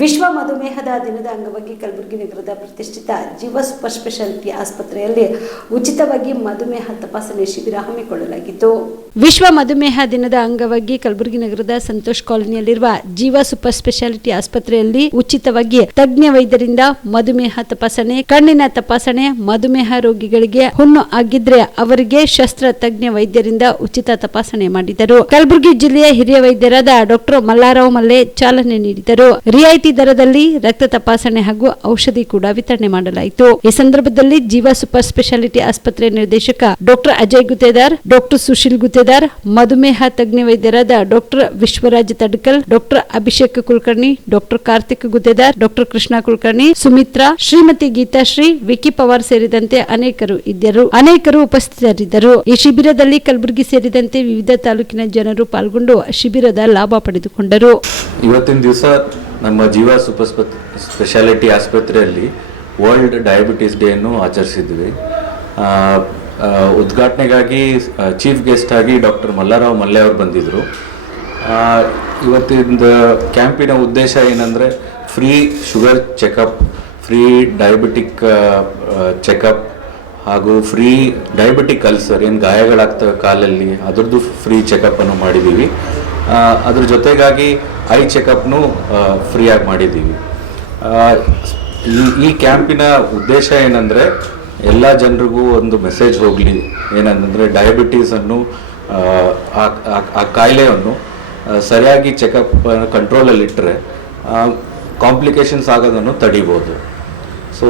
ವಿಶ್ವ ಮಧುಮೇಹದ ದಿನದ ಅಂಗವಾಗಿ ಕಲಬುರಗಿ ನಗರದ ಪ್ರತಿಷ್ಠಿತ ಜೀವ ಸೂಪರ್ ಸ್ಪೆಷಾಲಿಟಿ ಆಸ್ಪತ್ರೆಯಲ್ಲಿ ಉಚಿತವಾಗಿ ಮಧುಮೇಹ ತಪಾಸಣೆ ಶಿಬಿರ ಹಮ್ಮಿಕೊಳ್ಳಲಾಗಿತ್ತು. ವಿಶ್ವ ಮಧುಮೇಹ ದಿನದ ಅಂಗವಾಗಿ ಕಲಬುರಗಿ ನಗರದ ಸಂತೋಷ್ ಕಾಲೋನಿಯಲ್ಲಿರುವ ಜೀವ ಸೂಪರ್ ಸ್ಪೆಷಾಲಿಟಿ ಆಸ್ಪತ್ರೆಯಲ್ಲಿ ಉಚಿತವಾಗಿ ತಜ್ಞ ವೈದ್ಯರಿಂದ ಮಧುಮೇಹ ತಪಾಸಣೆ, ಕಣ್ಣಿನ ತಪಾಸಣೆ, ಮಧುಮೇಹ ರೋಗಿಗಳಿಗೆ ಹುಣ್ಣು ಆಗಿದ್ರೆ ಅವರಿಗೆ ಶಸ್ತ್ರ ತಜ್ಞ ವೈದ್ಯರಿಂದ ಉಚಿತ ತಪಾಸಣೆ ಮಾಡಿದರು. ಕಲಬುರಗಿ ಜಿಲ್ಲೆಯ ಹಿರಿಯ ವೈದ್ಯರಾದ ಡಾಕ್ಟರ್ ಮಲ್ಲಾರಾವ್ ಮಲ್ಲೆ ಚಾಲನೆ ನೀಡಿದರು. ರಿಯಾಯಿತಿ ದರದಲ್ಲಿ ರಕ್ತ ತಪಾಸಣೆ ಹಾಗೂ ಔಷಧಿ ಕೂಡ ವಿತರಣೆ ಮಾಡಲಾಯಿತು. ಈ ಸಂದರ್ಭದಲ್ಲಿ ಜೀವ ಸೂಪರ್ ಸ್ಪೆಷಾಲಿಟಿ ಆಸ್ಪತ್ರೆ ನಿರ್ದೇಶಕ ಡಾಕ್ಟರ್ ಅಜಯ್ ಗುತ್ತೇದಾರ್, ಡಾಕ್ಟರ್ ಸುಶೀಲ್ ಗುತ್ತೇದಾರ್, ಮಧುಮೇಹ ತಜ್ಞ ವೈದ್ಯರಾದ doctor Vishwaraj Tadkal, doctor Abhishek Kulkarni, doctor Karthik Guttedar, doctor Krishna Kulkarni, Sumitra, Shrimati Geetashri Vicky Pawar ಸೇರಿದಂತೆ ಅನೇಕರು ಇದ್ದರು. ಅನೇಕರು ಉಪಸ್ಥಿತರಿದ್ದರು. ಈ ಶಿಬಿರದಲ್ಲಿ ಕಲಬುರಗಿ ಸೇರಿದಂತೆ ವಿವಿಧ ತಾಲೂಕಿನ ಜನರು ಪಾಲ್ಗೊಂಡು ಶಿಬಿರದ ಲಾಭ ಪಡೆದುಕೊಂಡರು. ಇವತ್ತಿನ ದಿವಸ ನಮ್ಮ ಜೀವ ಸೂಪರ್ ಸ್ಪ ಸ್ಪೆಷಾಲಿಟಿ ಆಸ್ಪತ್ರೆಯಲ್ಲಿ ವರ್ಲ್ಡ್ ಡಯಾಬಿಟೀಸ್ ಡೇಯನ್ನು ಆಚರಿಸಿದ್ವಿ. ಉದ್ಘಾಟನೆಗಾಗಿ ಚೀಫ್ ಗೆಸ್ಟ್ ಆಗಿ ಡಾಕ್ಟರ್ ಮಲ್ಲಾರಾವ್ ಮಲ್ಲೆ ಅವರು ಬಂದಿದ್ದರು ಇವತ್ತಿನ ಕ್ಯಾಂಪಿನ ಉದ್ದೇಶ ಏನಂದರೆ free sugar checkup, free diabetic checkup ಹಾಗೂ ಫ್ರೀ ಡಯಾಬಿಟಿಕ್ ಅಲ್ಸರ್, ಏನು ಗಾಯಗಳಾಗ್ತವೆ ಕಾಲಲ್ಲಿ, ಅದರದ್ದು ಫ್ರೀ ಚೆಕಪ್ಪನ್ನು ಮಾಡಿದ್ದೀವಿ ಅದ್ರ ಜೊತೆಗಾಗಿ ಐ ಚೆಕಪ್ನು ಫ್ರೀಯಾಗಿ ಮಾಡಿದ್ದೀವಿ. ಈ ಕ್ಯಾಂಪಿನ ಉದ್ದೇಶ ಏನಂದರೆ ಎಲ್ಲ ಜನರಿಗೂ ಒಂದು ಮೆಸೇಜ್ ಹೋಗಲಿ. ಏನಂತಂದರೆ ಡಯಾಬಿಟೀಸನ್ನು ಆ, ಕಾಯಿಲೆಯನ್ನು ಸರಿಯಾಗಿ ಚೆಕಪ್ ಕಂಟ್ರೋಲಲ್ಲಿಟ್ಟರೆ ಕಾಂಪ್ಲಿಕೇಶನ್ಸ್ ಆಗೋದನ್ನು ತಡಿಬೋದು. ಸೊ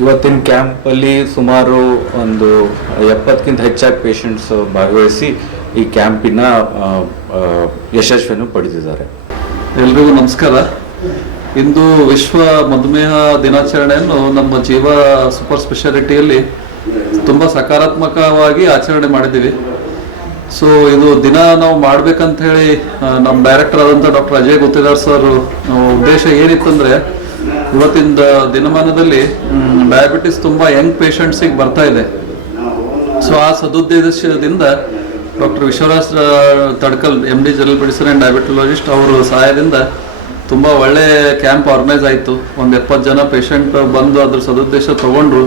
ಇವತ್ತಿನ ಕ್ಯಾಂಪಲ್ಲಿ ಸುಮಾರು ಒಂದು ಎಪ್ಪತ್ತಕ್ಕಿಂತ ಹೆಚ್ಚಾಗಿ ಪೇಷಂಟ್ಸ್ ಭಾಗವಹಿಸಿ ಈ ಕ್ಯಾಂಪಿನ ಯಶಸ್ವಿಯನ್ನು ಪಡೆದಿದ್ದಾರೆ. ಎಲ್ರಿಗೂ ನಮಸ್ಕಾರ. ಇಂದು ವಿಶ್ವ ಮಧುಮೇಹ ದಿನಾಚರಣೆಯನ್ನು ನಮ್ಮ ಜೀವ ಸೂಪರ್ ಸ್ಪೆಷಾಲಿಟಿಯಲ್ಲಿ ತುಂಬ ಸಕಾರಾತ್ಮಕವಾಗಿ ಆಚರಣೆ ಮಾಡಿದ್ದೀವಿ. ಸೊ ಇದು ದಿನ ನಾವು ಮಾಡ್ಬೇಕಂತ ಹೇಳಿ ನಮ್ಮ ಡೈರೆಕ್ಟರ್ ಆದಂಥ ಡಾಕ್ಟರ್ ಅಜಯ್ ಗುತ್ತೇದಾರ್ ಸರ್ ಉದ್ದೇಶ ಏನಿತ್ತಂದರೆ ಇವತ್ತಿನ ದಿನಮಾನದಲ್ಲಿ ಡಯಾಬಿಟಿಸ್ ತುಂಬ ಯಂಗ್ ಪೇಷಂಟ್ಸಿಗೆ ಬರ್ತಾ ಇದೆ. ಸೊ ಆ ಸದುದ್ದೇಶದಿಂದ doctor Vishwaraj Tadkal M D general medicine and diabetologist ಅವರ ಸಹಾಯದಿಂದ ತುಂಬ ಒಳ್ಳೆ ಕ್ಯಾಂಪ್ ಆರ್ಗನೈಸ್ ಆಯಿತು. ಒಂದು ಎಪ್ಪತ್ತು ಜನ ಪೇಷಂಟ್ ಬಂದು ಅದ್ರ ಸದುದ್ದೇಶ ತಗೊಂಡ್ರು.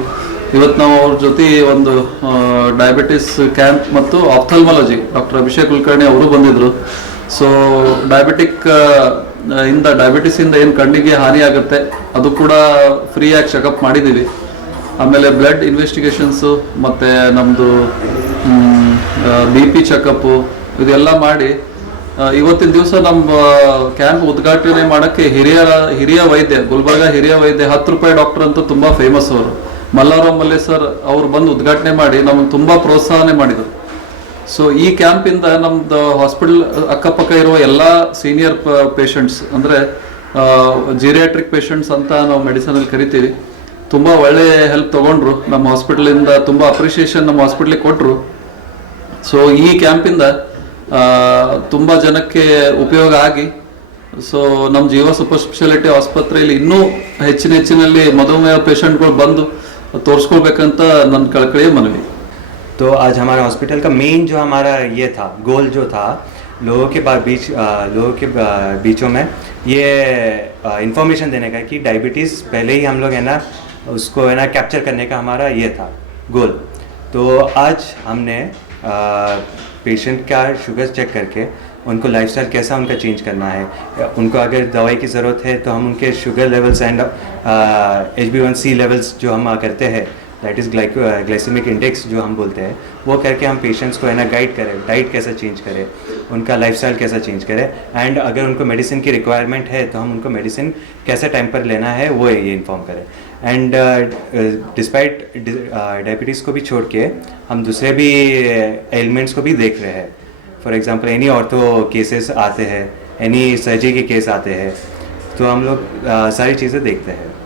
ಇವತ್ತು ನಾವು ಅವ್ರ ಜೊತೆ ಒಂದು ಡಯಾಬಿಟಿಸ್ ಕ್ಯಾಂಪ್ ಮತ್ತು ಆಪ್ಥಲ್ಮಾಲಜಿ ಡಾಕ್ಟರ್ ಅಭಿಷೇಕ್ ಕುಲಕರ್ಣಿ ಅವರು ಬಂದಿದ್ರು. ಸೊ ಡಯಾಬಿಟಿಕ್ ಇಂದ ಡಯಾಬಿಟಿಸಿಂದ ಏನು ಕಣ್ಣಿಗೆ ಹಾನಿ ಆಗುತ್ತೆ, ಅದು ಕೂಡ ಫ್ರೀಯಾಗಿ ಚೆಕಪ್ ಮಾಡಿದ್ದೀವಿ ಆಮೇಲೆ ಬ್ಲಡ್ ಇನ್ವೆಸ್ಟಿಗೇಷನ್ಸು ಮತ್ತು ನಮ್ಮದು ಬಿ ಪಿ ಚೆಕಪ್ಪು ಇದೆಲ್ಲ ಮಾಡಿ ಇವತ್ತಿನ ದಿವಸ ನಮ್ಮ ಕ್ಯಾಂಪ್ ಉದ್ಘಾಟನೆ ಮಾಡೋಕ್ಕೆ ಹಿರಿಯ ಹಿರಿಯ ವೈದ್ಯ, ಗುಲ್ಬರ್ಗ ಹಿರಿಯ ವೈದ್ಯ, ಹತ್ತು ರೂಪಾಯಿ ಡಾಕ್ಟರ್ ಅಂತ ತುಂಬ ಫೇಮಸ್ ಅವರು. ಮಲ್ಲಾರಾವ್ ಮಲ್ಲೆ ಸರ್ ಅವ್ರು ಬಂದು ಉದ್ಘಾಟನೆ ಮಾಡಿ ನಮಗೆ ತುಂಬ ಪ್ರೋತ್ಸಾಹನೆ ಮಾಡಿದರು. ಸೊ ಈ ಕ್ಯಾಂಪಿಂದ ನಮ್ದು ಹಾಸ್ಪಿಟಲ್ ಅಕ್ಕಪಕ್ಕ ಇರುವ ಎಲ್ಲ ಸೀನಿಯರ್ ಪೇಷಂಟ್ಸ್ ಅಂದರೆ ಜಿರಿಯಾಟ್ರಿಕ್ ಪೇಷಂಟ್ಸ್ ಅಂತ ನಾವು ಮೆಡಿಸನಲ್ಲಿ ಕರಿತೀವಿ. ತುಂಬ ಒಳ್ಳೆ ಹೆಲ್ಪ್ ತಗೊಂಡ್ರು. ನಮ್ಮ ಹಾಸ್ಪಿಟಲಿಂದ ತುಂಬ ಅಪ್ರಿಷಿಯೇಷನ್ ನಮ್ಮ ಹಾಸ್ಪಿಟ್ಲಿಗೆ ಕೊಟ್ಟರು ಸೊ ಈ ಕ್ಯಾಂಪಿಂದ ಆ, ತುಂಬ ಜನಕ್ಕೆ ಉಪಯೋಗ ಆಗಿ ಸೊ ನಮ್ಮ ಜೀವ ಸೂಪರ್ ಸ್ಪೆಷಾಲಿಟಿ ಆಸ್ಪತ್ರೆಯಲ್ಲಿ ಇನ್ನೂ ಹೆಚ್ಚಿನ ಹೆಚ್ಚಿನಲ್ಲಿ ಮಧುಮೇಹ ಪೇಷಂಟ್ಗಳು ಬಂದು ತೋರಿಸ್ಕೊಳ್ಬೇಕಂತ ನನ್ನ ಕಳಕಳಿಯ ಮನವಿ तो आज हमारा हॉस्पिटल का मेन जो हमारा ये था गोल जो था लोगों के पास बीच अ, लोगों के अ, बीचों में ये इंफॉर्मेशन देने का कि डायबिटीज़ पहले ही हम लोग है ना उसको है ना कैप्चर करने का हमारा ये था गोल तो आज हमने पेशेंट का शुगर चेक करके उनको लाइफस्टाइल कैसा उनका चेंज करना है। उनको अगर दवाई की ज़रूरत है तो हम उनके sugar levels and H B one C levels जो हम करते हैं दैट इज़ ग्लाइसेमिक इंडेक्स जो हम बोलते हैं वो करके हम पेशेंट्स को है ना गाइड करें डाइट कैसा चेंज करें उनका लाइफस्टाइल कैसा चेंज करें एंड अगर उनको मेडिसिन की रिक्वायरमेंट है तो हम उनको मेडिसिन कैसे टाइम पर लेना है वो ये इन्फॉर्म करें. एंड डिस्पाइट डायबिटीज़ को भी छोड़ के हम दूसरे भी एलिमेंट्स को भी देख रहे हैं. For example any ortho cases आते हैं एनी सर्जरी के केस आते हैं तो हम लोग अ, सारी चीज़ें देखते हैं.